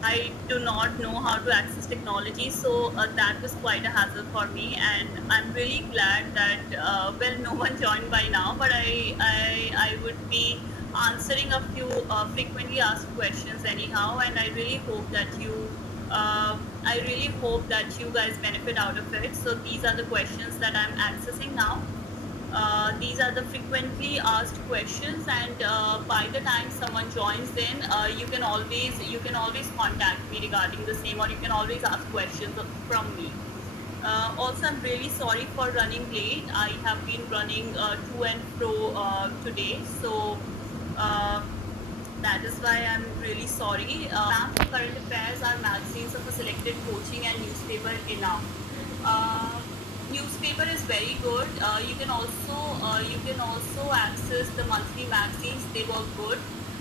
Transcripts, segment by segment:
I do not know how to access technology, so that was quite a hassle for me. And I'm really glad that well, no one joined by now, but I would be answering a few frequently asked questions anyhow, and I really hope that you guys benefit out of it. So these are the questions that I'm accessing now. These are the frequently asked questions, and by the time someone joins in, you can always contact me regarding the same, or you can always ask questions from me. Also, I'm really sorry for running late. I have been running to and fro today, so uh, that is why I'm really sorry. Plan for current affairs are magazines of a selected coaching and newspaper enough. Uh, Newspaper is very good. You can also access the monthly magazines. They were good.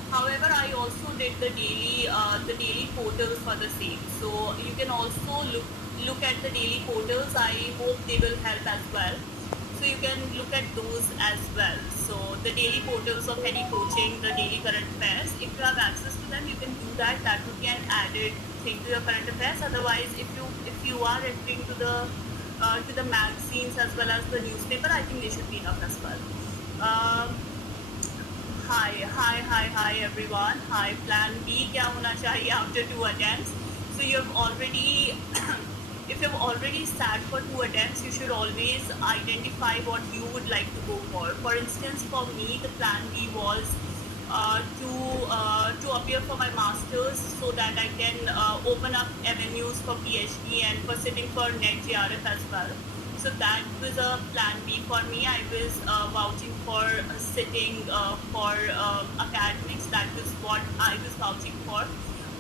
However, I also did the daily portals for the same. So you can also look at the daily portals. I hope they will help as well. So you can look at those as well. So the daily portals of any coaching, the daily current affairs. If you have access to them, you can do that. That would be an added thing to your current affairs. Otherwise, if you are referring to the magazines as well as the newspaper, I think they should be enough as well. Um, hi everyone. Hi, plan B क्या होना चाहिए after two attempts? So you've already, if you've already sat for two attempts, you should always identify what you would like to go for. For instance, for me, the plan B was to appear for my masters so that I can open up avenues for PhD and for sitting for NET JRF as well. So that was a plan B for me. I was vouching for sitting for academics. That was what I was vouching for.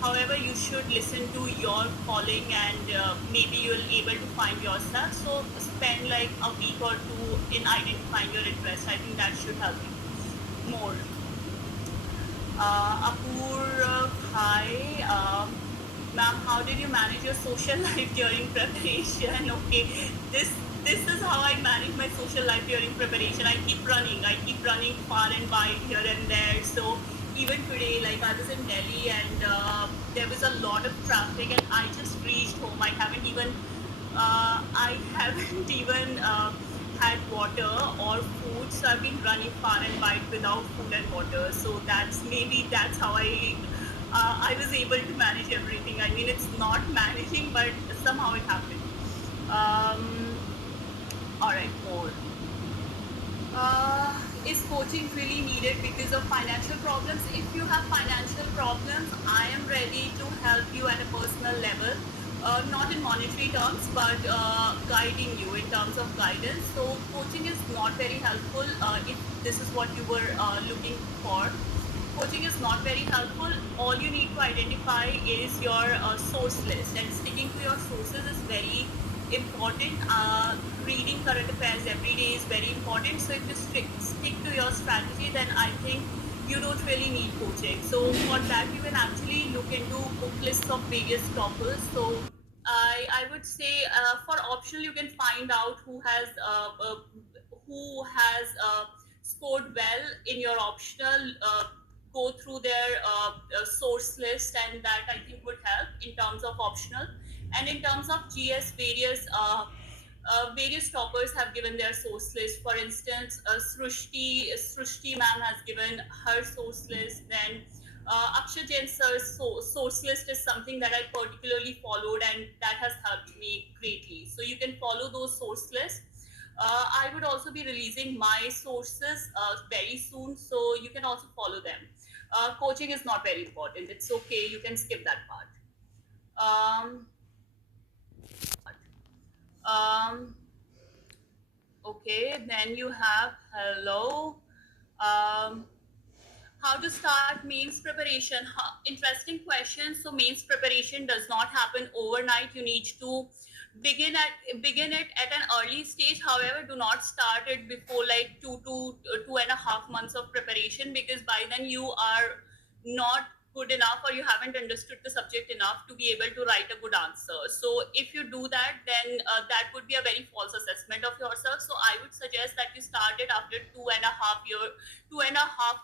However, you should listen to your calling, and maybe you'll able to find yourself. So spend like a week or two in identifying your interest. I think that should help you more. Apur, hi. Ma'am, how did you manage your social life during preparation? Okay, this is how I manage my social life during preparation. I keep running. I keep running far and wide here and there. So even today, like I was in Delhi, and there was a lot of traffic, and I just reached home. I haven't even had water or food, so I've been running far and wide without food and water. So that's how I was able to manage everything. I mean, it's not managing, but somehow it happened. Um, all right, more. Is coaching really needed because of financial problems? If you have financial problems, I am ready to help you at a personal level, not in monetary terms, but guiding you in terms of guidance. So, coaching is not very helpful if this is what you were looking for. Coaching is not very helpful. All you need to identify is your source list, and sticking to your sources is very important. Reading current affairs every day is very important. So if you stick to your strategy, then I think you don't really need coaching. So for that, you can actually look into book lists of various topics. So I would say for optional, you can find out who has scored well in your optional. Go through their source list, and that I think would help in terms of optional. And in terms of GS, various toppers have given their source list. For instance, Srushti ma'am has given her source list. Then Akshay Jain sir's source list is something that I particularly followed, and that has helped me greatly. So you can follow those source lists. I would also be releasing my sources very soon, so you can also follow them. Coaching is not very important. It's okay. You can skip that part. Um, um, okay, then you have hello. Um, how to start mains preparation? Interesting question. So mains preparation does not happen overnight. You need to begin it at an early stage. However, do not start it before like 2 and a half months of preparation, because by then you are not good enough, or you haven't understood the subject enough to be able to write a good answer. So if you do that, then that would be a very false assessment of yourself. So I would suggest that you start it after 2.5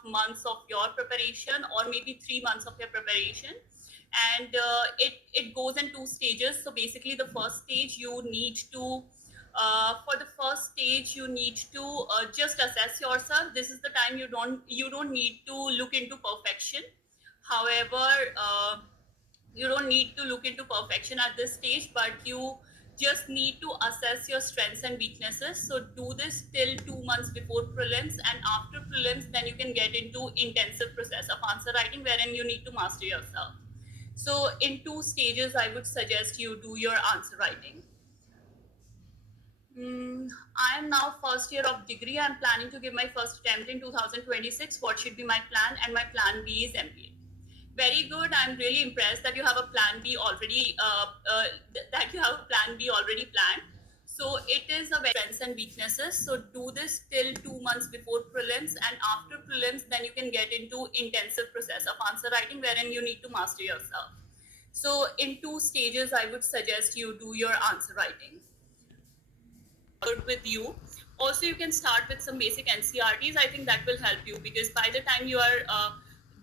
months of your preparation, or maybe 3 months of your preparation. and it goes in two stages. So basically, the first stage you need to for the first stage you need to just assess yourself. This is the time you don't need to look into perfection. However, you don't need to look into perfection at this stage, but you just need to assess your strengths and weaknesses. So do this till 2 months before prelims, and after prelims then you can get into intensive process of answer writing, wherein you need to master yourself. So in two stages I would suggest you do your answer writing. I am now first year of degree. I'm planning to give my first attempt in 2026. What should be my plan? And my plan B is MBA. Very good. I'm really impressed that you have a plan B already. That you have a plan B already planned. So it is a very strengths and weaknesses. So do this till 2 months before prelims, and after prelims, then you can get into intensive process of answer writing, wherein you need to master yourself. So in two stages, I would suggest you do your answer writing. Good with you. Also, you can start with some basic NCRTs. I think that will help you, because by the time you are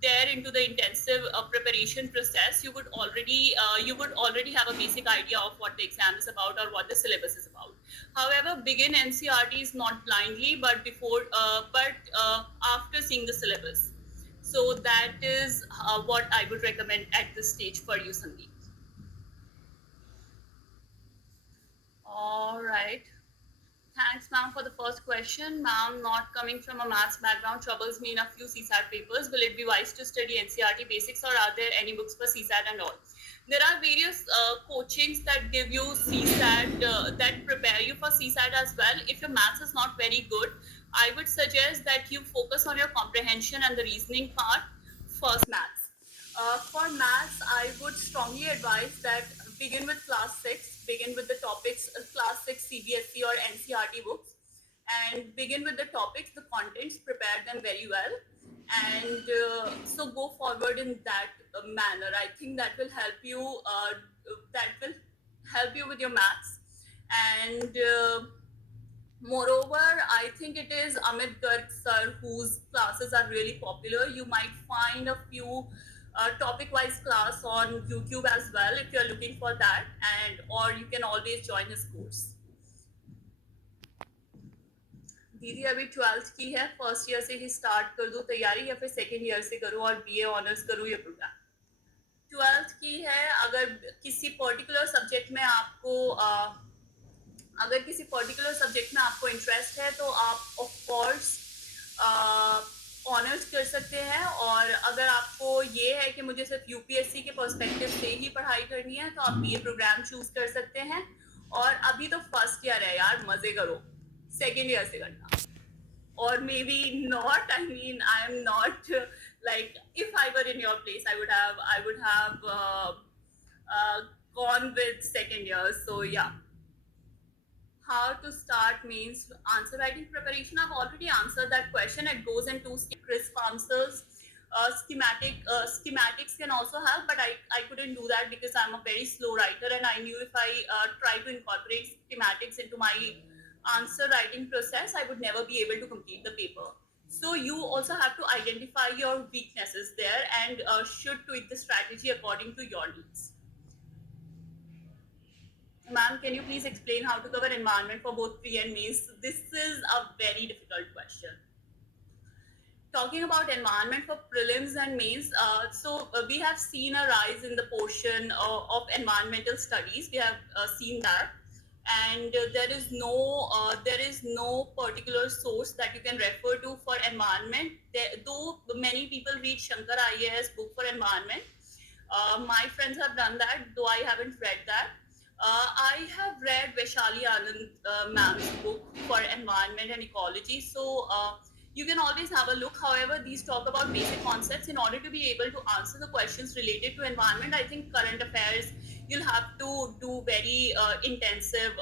there into the intensive preparation process, you would already have a basic idea of what the exam is about or what the syllabus is about. However, begin NCRTs not blindly, but after seeing the syllabus. So that is what I would recommend at this stage for you, Sandeep. All right. Thanks, ma'am, for the first question. Ma'am, not coming from a maths background troubles me in a few CSAT papers. Will it be wise to study NCRT basics, or are there any books for CSAT and all? There are various coachings that give you CSAT, that prepare you for CSAT as well. If your maths is not very good, I would suggest that you focus on your comprehension and the reasoning part first. Maths. For maths, I would strongly advise that begin with class 6, begin with the topics, class 6 CBSE or NCRT books, and begin with the topics, the contents, prepare them very well. And so go forward in that manner. I think that will help you. That will help you with your maths. And moreover, I think it is Amit Garg sir whose classes are really popular. You might find a few topic-wise class on YouTube as well if you're looking for that, and or you can always join his course. दीदी अभी 12th की है, first year से ही start कर दूं तैयारी, या फिर सेकेंड ईयर से करूं और बीए ऑनर्स करूं ये प्रोग्राम? 12th की है। अगर किसी पर्टिकुलर सब्जेक्ट में आपको अगर किसी पर्टिकुलर सब्जेक्ट में आपको इंटरेस्ट है तो आप ऑफ कोर्स ऑनर्स कर सकते हैं, और अगर आपको ये है कि मुझे सिर्फ यूपीएससी के पर्सपेक्टिव से ही पढ़ाई करनी है तो आप बीए प्रोग्राम चूज कर सकते हैं। और अभी तो फर्स्ट ईयर है यार, मजे करो, सेकेंड ईयर से करना। Or maybe not. I mean, I am not like, if I were in your place, I would have gone with second year. So yeah. How to start means answer writing preparation. I've already answered that question. It goes into crisp answers. Schematics can also help, but I couldn't do that because I'm a very slow writer, and I knew if I try to incorporate schematics into my answer writing process, I would never be able to complete the paper. So you also have to identify your weaknesses there, and should tweak the strategy according to your needs. Ma'am, can you please explain how to cover environment for both pre and mains? This is a very difficult question. Talking about environment for prelims and mains, we have seen a rise in the portion of environmental studies. We have seen that, and there is no particular source that you can refer to for environment. Though many people read Shankar IAS book for environment, my friends have done that, though I haven't read that. I have read Vaishali Anand ma'am's book for environment and ecology. So you can always have a look. However, these talk about basic concepts. In order to be able to answer the questions related to environment, I think current affairs, you'll have to do very intensive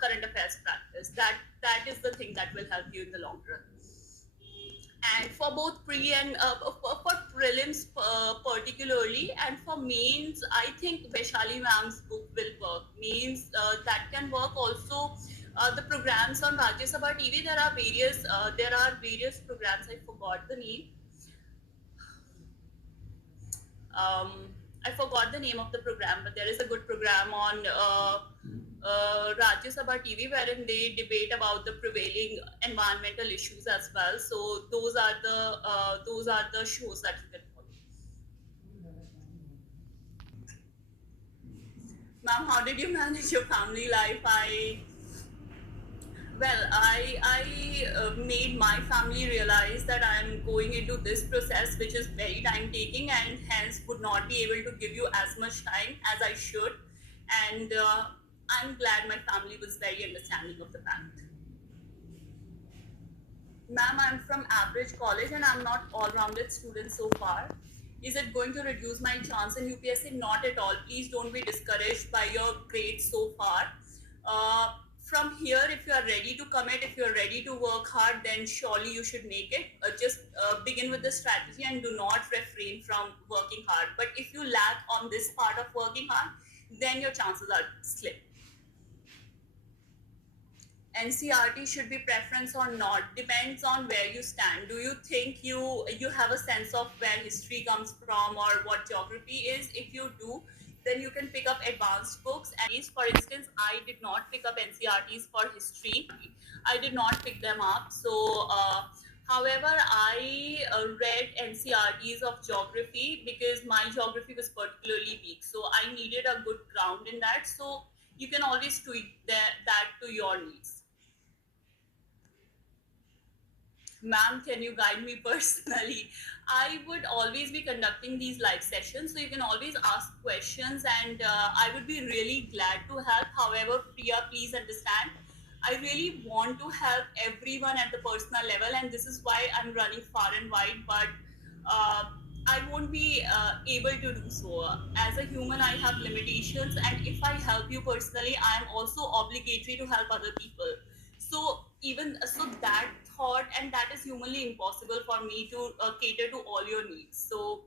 current affairs practice. That is the thing that will help you in the long run. And for both pre and for prelims particularly, and for mains, I think Vaishali ma'am's book will work. Means that can work also. The programs on Rajya Sabha TV, there are various programs. I forgot the name. Um, I forgot the name of the program, but there is a good program on Rajya Sabha TV wherein they debate about the prevailing environmental issues as well. So those are the shows that you can follow. Ma'am, how did you manage your family life? I made my family realize that I'm going into this process, which is very time taking, and hence would not be able to give you as much time as I should. And I'm glad my family was very understanding of the fact. Ma'am, I'm from average college and I'm not all-rounded student so far. Is it going to reduce my chance in UPSC? Not at all. Please don't be discouraged by your grades so far. Uh, from here, if you are ready to commit, if you are ready to work hard, then surely you should make it. Just begin with the strategy and do not refrain from working hard. But if you lack on this part of working hard, then your chances are slim. NCRT should be preference or not depends on where you stand. Do you think you have a sense of where history comes from or what geography is? If you do, then you can pick up advanced books. And for instance, I did not pick up NCRTs for history. I did not pick them up. So, however, I read NCRTs of geography because my geography was particularly weak. So I needed a good ground in that. So you can always tweak that to your needs. Ma'am, can you guide me personally? I would always be conducting these live sessions, so you can always ask questions, and I would be really glad to help. However, Priya, please understand, I really want to help everyone at the personal level, and this is why I'm running far and wide, but uh, I won't be able to do so. As a human, I have limitations, and if I help you personally, I'm also obligatory to help other people. So even so that thought, and that is humanly impossible for me to cater to all your needs. So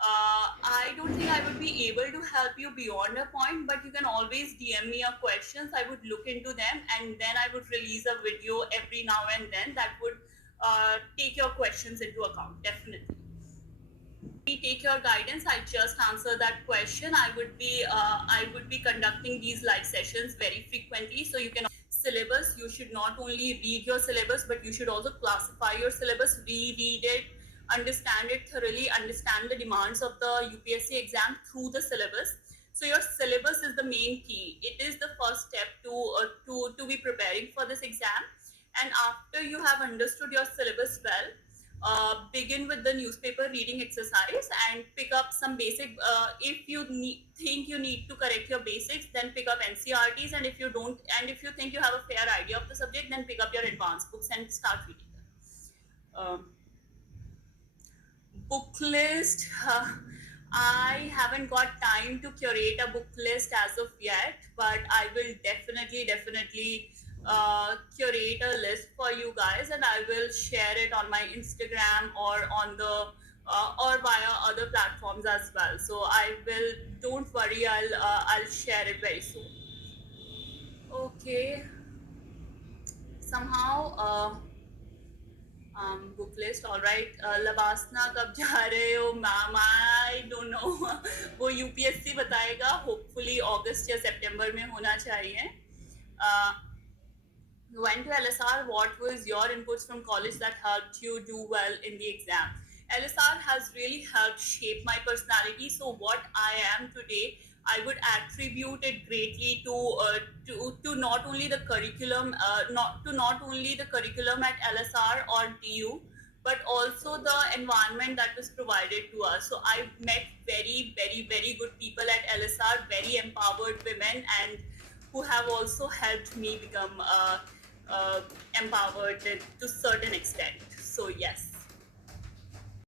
I don't think I would be able to help you beyond a point, but you can always DM me your questions. I would look into them, and then I would release a video every now and then that would take your questions into account, definitely. We take your guidance. I just answer that question. I would be conducting these live sessions very frequently, so you can syllabus. You should not only read your syllabus, but you should also classify your syllabus, reread it, understand it thoroughly, understand the demands of the UPSC exam through the syllabus. So your syllabus is the main key. It is the first step to be preparing for this exam. And after you have understood your syllabus well, begin with the newspaper reading exercise and pick up some basic. If you think you need to correct your basics, then pick up NCRTs. And if you don't, and if you think you have a fair idea of the subject, then pick up your advanced books and start reading them. Book list. I haven't got time to curate a book list as of yet, but I will definitely curate a list for you guys, and I will share it on my Instagram or on the or via other platforms as well. So I will. Don't worry, I'll share it very soon. Okay. Somehow. Book list, all right. LBSNAA कब जा रहे हो ma'am? I don't know. वो UPSC बताएगा. Hopefully अगस्त या सितंबर में होना चाहिए. uh, went to LSR. What was your inputs from college that helped you do well in the exam? LSR has really helped shape my personality. So what I am today, I would attribute it greatly to not only the curriculum, not only the curriculum at LSR or DU, but also the environment that was provided to us. So I met very good people at LSR, very empowered women, and who have also helped me become uh, empowered to certain extent. So yes.